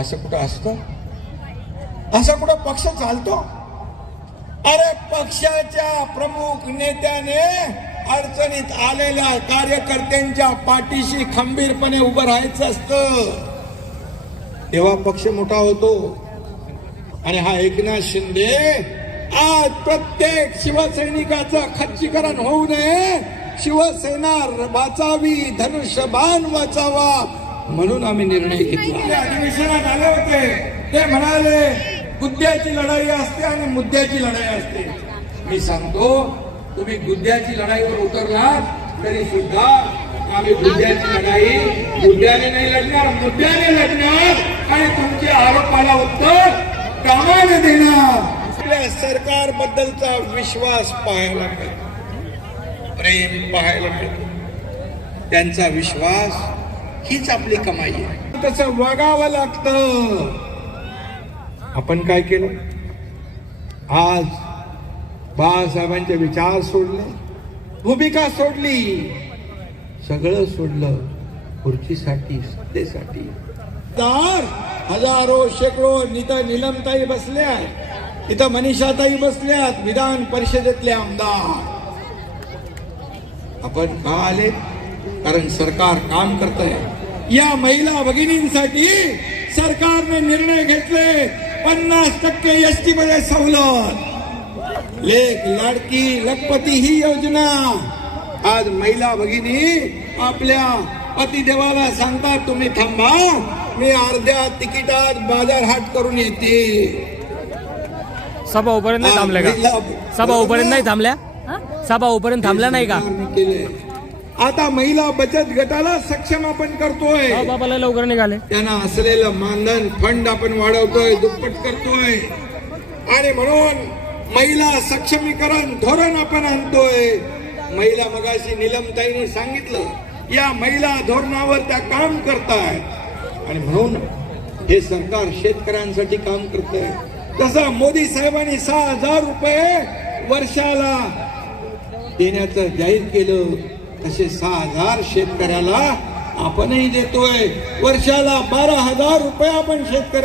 असं कुठं असतं? असा कुठं पक्ष चालतो? अरे पक्षाच्या प्रमुख नेत्याने अडचणीत आलेल्या कार्यकर्त्यांच्या पाठीशी खंबीरपणे उभं राहायचं असतं. तेव्हा पक्ष मोठा होतो. आणि हा एकनाथ शिंदे आज प्रत्येक शिवसैनिकाचं खच्चीकरण होऊ नये. शिवसेना वाचावी धनुष्यबाण वाचावा. म्हणून आम्ही निर्णय घेतला. अधिवेशनात आले होते. ते म्हणाले गुद्द्याची लढाई असते आणि मुद्द्याची लढाई असते. मी सांगतो तुम्ही गुद्द्याची लढाईवर उतरलात तरी सुद्धा आम्ही गुद्द्याची लढाई गुद्द्याने नाही लढणार मुद्द्याने लढणार. आणि तुमच्या आरोपाला उत्तर कामाने देणार. आपल्या सरकार बद्दलचा विश्वास पाहायला मिळतो. प्रेम पाहायला मिळतो. त्यांचा विश्वास हीच आपली कमाई आहे. तसं वागावं लागतं. आपण काय केलं? आज बाळासाहेबांचे विचार सोडले. भूमिका सोडली. सगळं सोडलं. खुर्चीसाठी सत्तेसाठी. हजार हजारो शेकडो इथं निलमताई बसल्या इथं मनीषाताई बसल्यात विधान परिषदेतले आमदार. आपण का आले? कारण सरकार काम करत आहे या महिला भगिनींसाठी सरकारने निर्णय घेतले पन्नास टक्के एस टी मध्ये सवलत. लेख लाडकी लखपती ही योजना. आज महिला भगिनी आपल्या पतिदेवाला सांगतात तुम्ही थांबा मी अर्ध्या तिकिटात बाजार हाट करून येते. सभा उपर्यंत नाही थांबल्या का? सभा उपर्यंत नाही थांबल्या? सभा उपर्यंत थांबल्या नाही का. आता महिला बचत गटाला सक्षम आपण करतोय. अहो, बाबाला लवकर निघाले. त्यांना असलेलं मानधन फंड आपण वाढवतोय दुप्पट करतोय. आणि म्हणून महिला सक्षमीकरण धोरण आपण आणतोय. महिला मगाशी निलमताईने सांगितलं या महिला धोरणावर त्या काम करतायत आणि म्हणून हे सरकार शेतकऱ्यांसाठी काम करतंय. तसं मोदी साहेबांनी सहा हजार रुपये वर्षाला देण्याचं जाहीर केलं तसे सहा हजार शेतकऱ्याला आपणही देतोय. वर्षाला बारा हजार रुपये आपण शेतकऱ्या